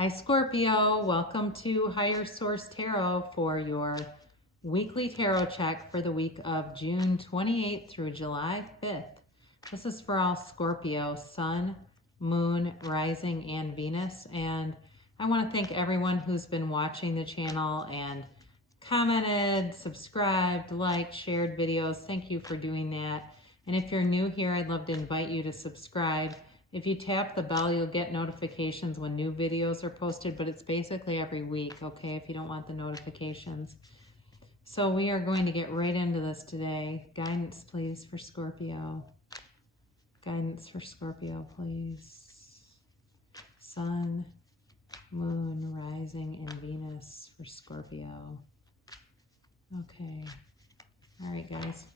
Hi Scorpio, welcome to Higher Source Tarot for your weekly tarot check for the week of June 28th through July 5th. This is for all Scorpio, Sun, Moon, Rising, and Venus. And I want to thank everyone who's been watching the channel and commented, subscribed, liked, shared videos. Thank you for doing that. And if you're new here, I'd love to invite you to subscribe. If you tap the bell, you'll get notifications when new videos are posted, but it's basically every week, okay, if you don't want the notifications. So we are going to get right into this today. Guidance, please, for Scorpio. Guidance for Scorpio, please. Sun, Moon, Rising, and Venus for Scorpio. Okay. All right, guys.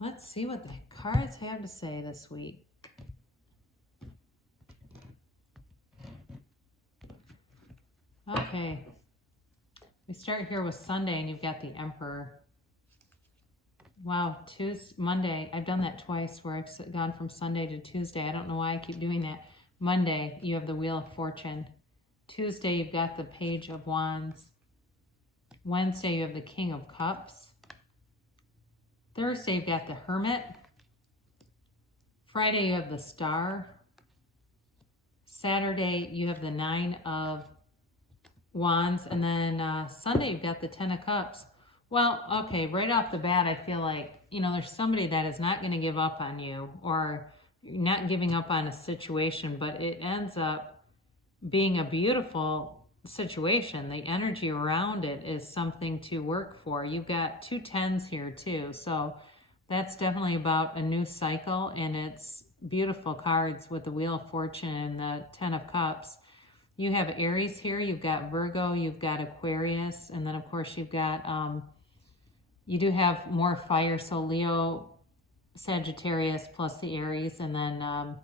Let's see what the cards have to say this week. Okay, we start here with Sunday, and you've got the Emperor. Wow, Monday, I've done that twice where I've gone from Sunday to Tuesday. I don't know why I keep doing that. Monday, you have the Wheel of Fortune. Tuesday, you've got the Page of Wands. Wednesday, you have the King of Cups. Thursday, you've got the Hermit. Friday, you have the Star. Saturday, you have the Nine of Wands, and then Sunday you've got the Ten of Cups. Well, okay, right off the bat, I feel like, there's somebody that is not going to give up on you, or not giving up on a situation, but it ends up being a beautiful situation. The energy around it is something to work for. You've got two tens here too, so that's definitely about a new cycle, and it's beautiful cards with the Wheel of Fortune and the Ten of Cups. You have Aries here, you've got Virgo, you've got Aquarius, and then of course you've got, you do have more fire, so Leo, Sagittarius plus the Aries, and then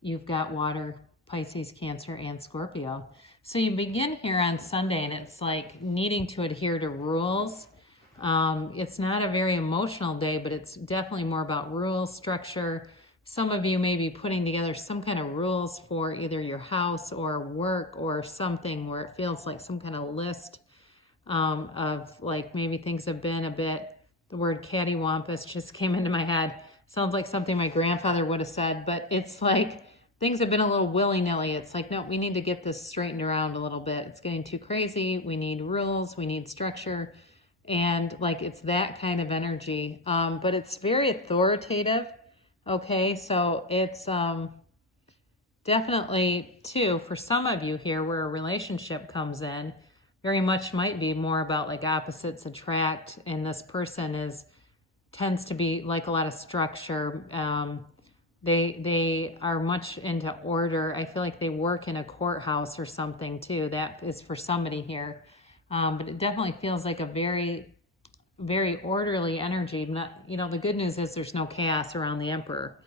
you've got water, Pisces, Cancer, and Scorpio. So you begin here on Sunday, and it's like needing to adhere to rules. It's not a very emotional day, but it's definitely more about rules, structure. Some of you may be putting together some kind of rules for either your house or work or something where it feels like some kind of list of like maybe things have been a bit, the word cattywampus just came into my head. Sounds like something my grandfather would have said, but it's like things have been a little willy-nilly. It's like, no, we need to get this straightened around a little bit. It's getting too crazy. We need rules. We need structure. And like it's that kind of energy, but it's very authoritative. Okay, so it's definitely, too, for some of you here where a relationship comes in, very much might be more about like opposites attract, and this person tends to be like a lot of structure. They are much into order. I feel like they work in a courthouse or something, too. That is for somebody here. But it definitely feels like a very orderly energy. The good news is there's no chaos around the Emperor.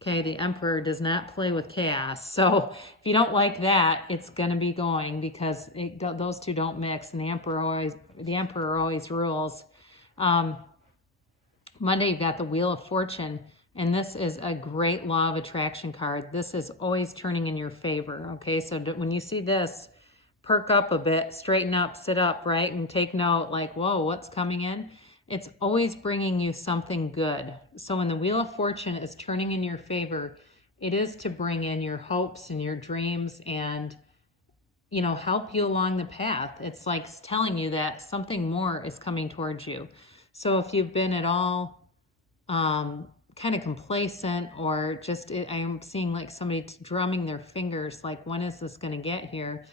Okay, the Emperor does not play with chaos. So if you don't like that, it's going to be going, because those two don't mix, and the Emperor always rules. Monday, you've got the Wheel of Fortune, and this is a great law of attraction card. This is always turning in your favor. Okay, so when you see this, perk up a bit, straighten up, sit up, right? And take note, like, whoa, what's coming in? It's always bringing you something good. So when the Wheel of Fortune is turning in your favor, it is to bring in your hopes and your dreams and, help you along the path. It's like telling you that something more is coming towards you. So if you've been at all kind of complacent, or just, I am seeing like somebody drumming their fingers, like, when is this going to get here?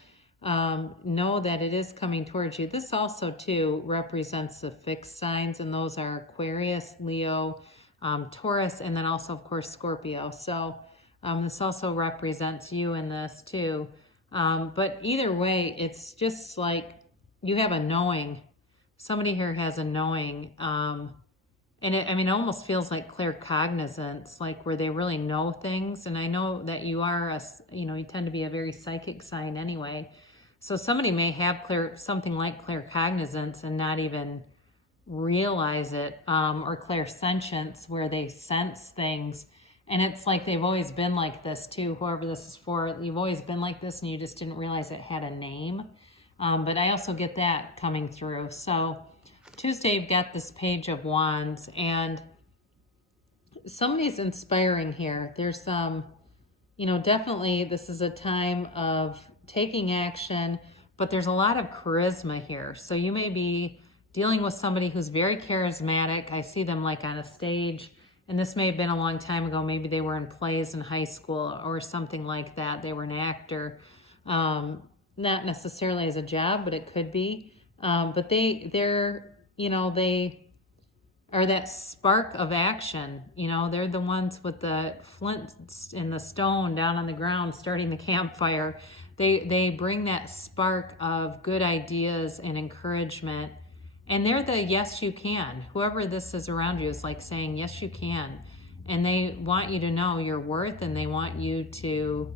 Know that it is coming towards you. This also too represents the fixed signs, and those are Aquarius, Leo, Taurus, and then also of course Scorpio. So this also represents you in this too. But either way, it's just like you have a knowing. Somebody here has a knowing, and it almost feels like claircognizance, like where they really know things. And I know that you are you tend to be a very psychic sign anyway. So somebody may have something like claircognizance and not even realize it, or clairsentience, where they sense things And it's like they've always been like this too, whoever this is for. You've always been like this and you just didn't realize it had a name. But I also get that coming through. So Tuesday, you've got this Page of Wands, and somebody's inspiring here. There's some, definitely this is a time of taking action, but there's a lot of charisma here. So you may be dealing with somebody who's very charismatic. I see them like on a stage, and this may have been a long time ago. Maybe they were in plays in high school or something like that. They were an actor, not necessarily as a job, but it could be. But they're they are that spark of action. They're the ones with the flint and the stone down on the ground starting the campfire. They bring that spark of good ideas and encouragement. And they're the yes, you can. Whoever this is around you is like saying, yes, you can. And they want you to know your worth, and they want you to,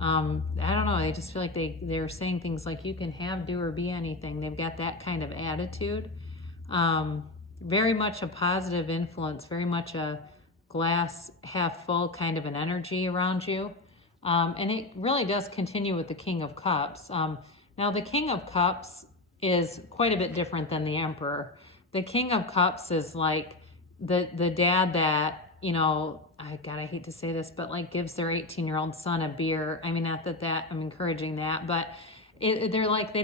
I don't know, I just feel like they're saying things like you can have, do, or be anything. They've got that kind of attitude. Very much a positive influence, very much a glass half full kind of an energy around you. And it really does continue with the King of Cups. Now, the King of Cups is quite a bit different than the Emperor. The King of Cups is like the dad that, I hate to say this, but like gives their 18-year-old son a beer. I mean, not that I'm encouraging that, but they're like,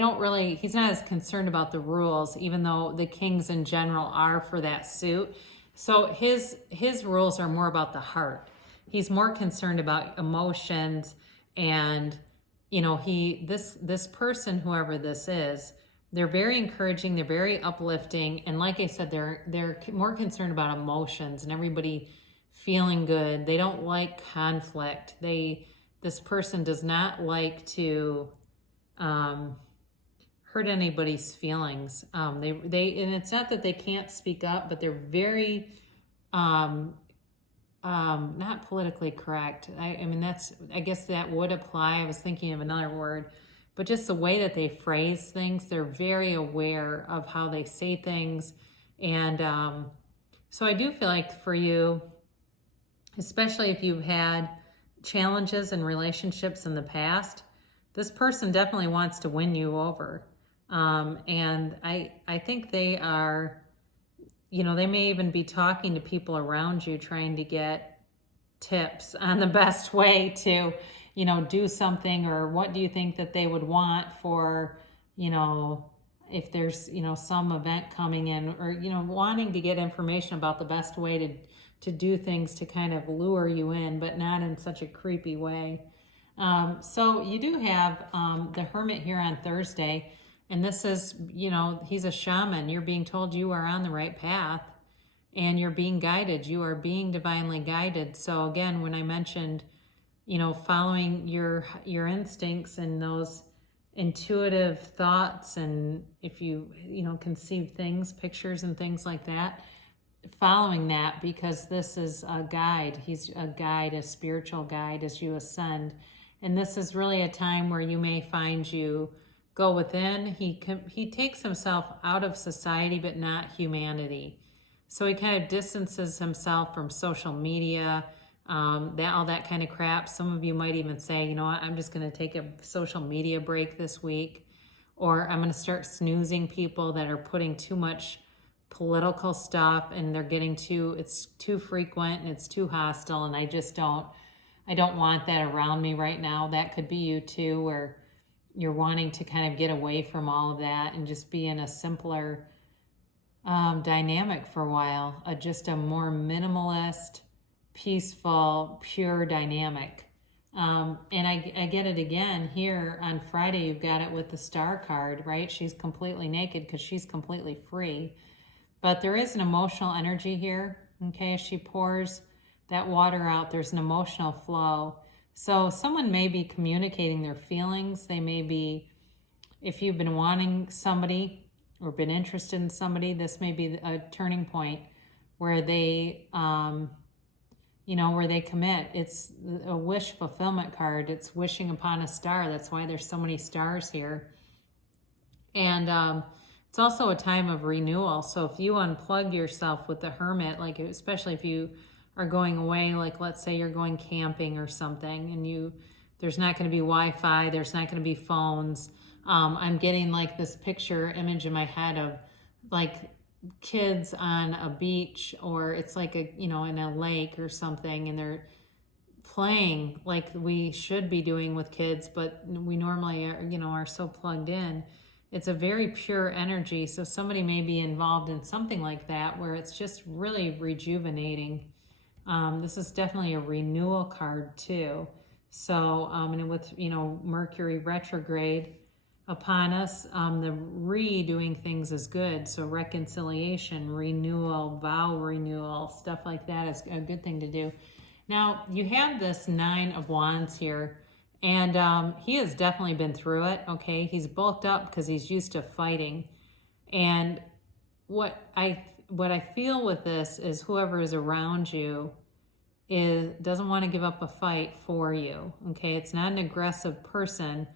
he's not as concerned about the rules, even though the kings in general are for that suit. So his rules are more about the heart. He's more concerned about emotions, and this person, whoever this is, they're very encouraging, they're very uplifting, and like I said, they're more concerned about emotions and everybody feeling good. They don't like conflict. This person does not like to hurt anybody's feelings. And it's not that they can't speak up, but they're very not politically correct. I guess that would apply. I was thinking of another word, but just the way that they phrase things, they're very aware of how they say things. And so I do feel like for you, especially if you've had challenges in relationships in the past, this person definitely wants to win you over. And I think they are, they may even be talking to people around you, trying to get tips on the best way to, do something, or what do you think that they would want for, if there's, some event coming in, or, wanting to get information about the best way to do things to kind of lure you in, but not in such a creepy way. So you do have the Hermit here on Thursday, and this is, he's a shaman. You're being told you are on the right path, and you're being guided. You are being divinely guided. So again, when I mentioned, following your instincts and those intuitive thoughts, and if you, conceive things, pictures and things like that, following that, because this is a guide. He's a guide, a spiritual guide as you ascend. And this is really a time where you may find you go within. He takes himself out of society, but not humanity. So he kind of distances himself from social media, all that kind of crap. Some of you might even say, you know what, I'm just going to take a social media break this week, or I'm going to start snoozing people that are putting too much political stuff, and it's too frequent and it's too hostile, and I don't want that around me right now. That could be you too, where you're wanting to kind of get away from all of that and just be in a simpler dynamic for a while, just a more minimalist, peaceful, pure dynamic. And I get it again here on Friday. You've got it with the Star card, right? She's completely naked because she's completely free. But there is an emotional energy here, okay? As she pours that water out, there's an emotional flow. So someone may be communicating their feelings. They may be, if you've been wanting somebody or been interested in somebody, this may be a turning point where they, where they commit. It's a wish fulfillment card. It's wishing upon a star. That's why there's so many stars here. And it's also a time of renewal. So if you unplug yourself with the Hermit, like especially if you are going away, like let's say you're going camping or something, and there's not going to be Wi-Fi, there's not going to be phones. I'm getting like this picture image in my head of like kids on a beach, or it's like in a lake or something, and they're playing like we should be doing with kids, but we normally are so plugged in. It's a very pure energy. So somebody may be involved in something like that where it's just really rejuvenating. This is definitely a renewal card too. So, and with, Mercury retrograde upon us, the redoing things is good. So reconciliation, renewal, vow renewal, stuff like that is a good thing to do. Now, you have this 9 of Wands here, and he has definitely been through it, okay? He's bulked up because he's used to fighting. And what I feel with this is whoever is around you doesn't want to give up a fight for you, okay? It's not an aggressive person,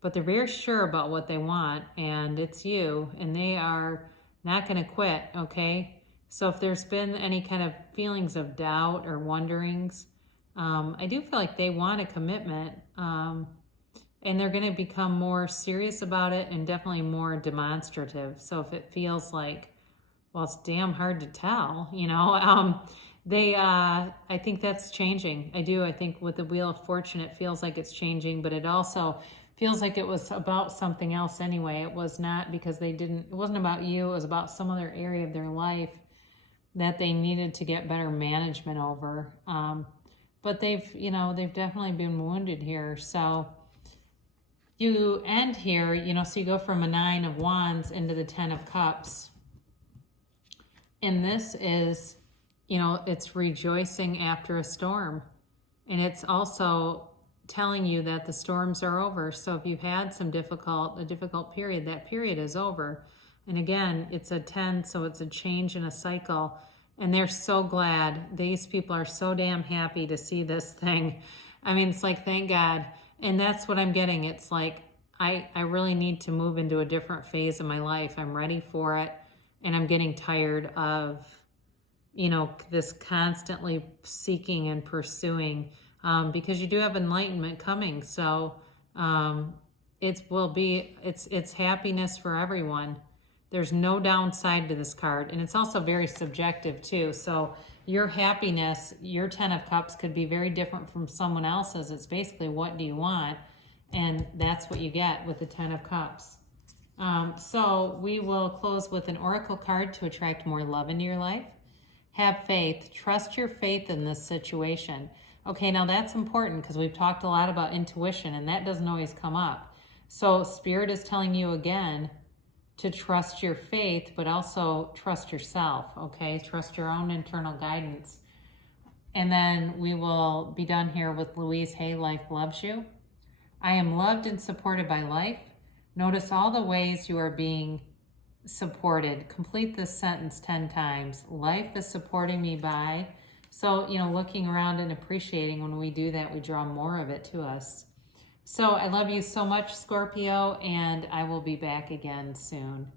but they're very sure about what they want, and it's you, and they are not going to quit, okay? So if there's been any kind of feelings of doubt or wonderings, I do feel like they want a commitment, and they're going to become more serious about it and definitely more demonstrative. So if it feels like, well, it's damn hard to tell, I think that's changing. I think with the Wheel of Fortune, it feels like it's changing, but it also feels like it was about something else anyway. It was not because it wasn't about you. It was about some other area of their life that they needed to get better management over. But they've definitely been wounded here. So you end here, so you go from a 9 of Wands into the 10 of Cups. And this is, it's rejoicing after a storm. And it's also telling you that the storms are over. So if you've had a difficult period, that period is over. And again, it's a 10, so it's a change in a cycle. And they're so glad. These people are so damn happy to see this thing. I mean, it's like, thank God. And that's what I'm getting. It's like, I really need to move into a different phase of my life. I'm ready for it. And I'm getting tired of, this constantly seeking and pursuing, because you do have enlightenment coming. So it's happiness for everyone. There's no downside to this card. And it's also very subjective too. So your happiness, your 10 of Cups could be very different from someone else's. It's basically, what do you want? And that's what you get with the 10 of Cups. So we will close with an oracle card to attract more love into your life. Have faith. Trust your faith in this situation. Okay, now that's important because we've talked a lot about intuition, and that doesn't always come up. So Spirit is telling you again to trust your faith, but also trust yourself, okay? Trust your own internal guidance. And then we will be done here with Louise Hay, Life Loves You. I am loved and supported by life. Notice all the ways you are being supported. Complete this sentence 10 times. Life is supporting me by. So, looking around and appreciating, when we do that, we draw more of it to us. So I love you so much, Scorpio, and I will be back again soon.